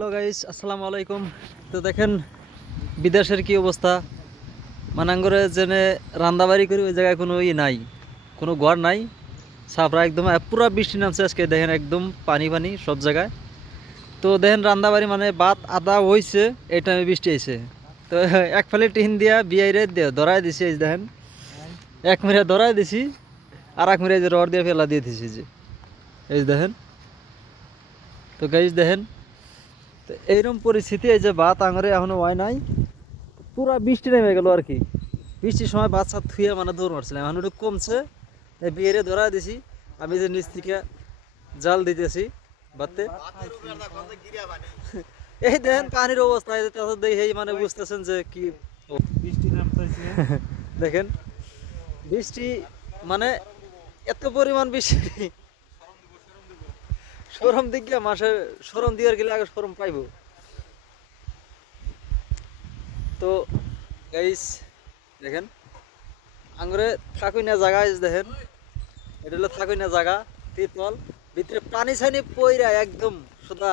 Hello guys, আসসালামু আলাইকুম। তো দেখেন বিদেশের কি অবস্থা। মানাঙ্গরে জেনে রান্দাবাড়ি করি ওই জায়গায় কোনো নাই, কোনো ঘর নাই। সাফরা একদম পুরা বৃষ্টি নামছে আজকে, দেখেন একদম পানি পানি সব জায়গায়। তো দেখেন রান্দাবাড়ি মানে ভাত আদা হয়েছে, এই টাইমে বৃষ্টি আইছে। তো এক ফালি টিন দিয়া বিয়াইরে ধরাই দিছি, এই দেখেন এক মিনিট ধরাই দিছি, আর এক মিনিট রড দিয়ে ফেলা দিয়ে দিছি যে এই দেখেন। তো গাইস দেখেন, তো এইরকম পরিস্থিতি, এই যে ভাত আঙরে এখনো হয় নাই, পুরা বৃষ্টি নেমে গেল আর কি। বৃষ্টির সময় বাচ্চা থুয়ে মানে দৌড় মারছিলাম, এখন একটু কমছে, তাই বিয়েরে ধরা দিছি। আমি যে নিচ থেকে জাল দিতেছি বাতে, এই দেখেন পানির অবস্থা, দেখে মানে বুঝতেছেন যে কি বৃষ্টি নামতেছে। দেখেন বৃষ্টি মানে এত পরিমাণ বৃষ্টি, সরম দিক গিয়া মাসে সরম দিয়ার গেলে আগে সরম পাইব। তো গাইস দেখেন আঙ্গুরে থাকুই না জায়গা, দেখেন এটা হলো থাকুই না জায়গা, তিরপল ভিতরে পানি ছানি পইরা একদম সোজা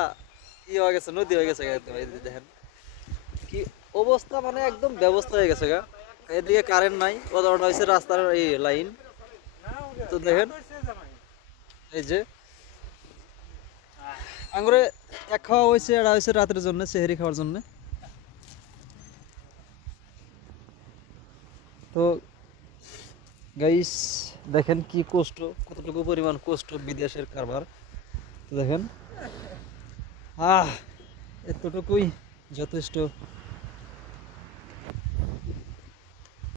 হয়ে গেছে, নদী হয়ে গেছে একদম। এই যে দেখেন কি অবস্থা, মানে একদম ব্যবস্থা হয়ে গেছে গা। এদিকে কারেন্ট নাই, ওটা হয়েছে রাস্তার এই লাইন। তো দেখেন এই যে আঙ্গুরে এক খাওয়া হয়েছে, এটা হয়েছে রাতের জন্য, সেহেরি খাওয়ার জন্য। তো গাইস দেখেন কি কষ্ট, কতটুকু পরিমাণ কষ্ট বিদেশের কারবার। দেখেন এতটুকুই যথেষ্ট।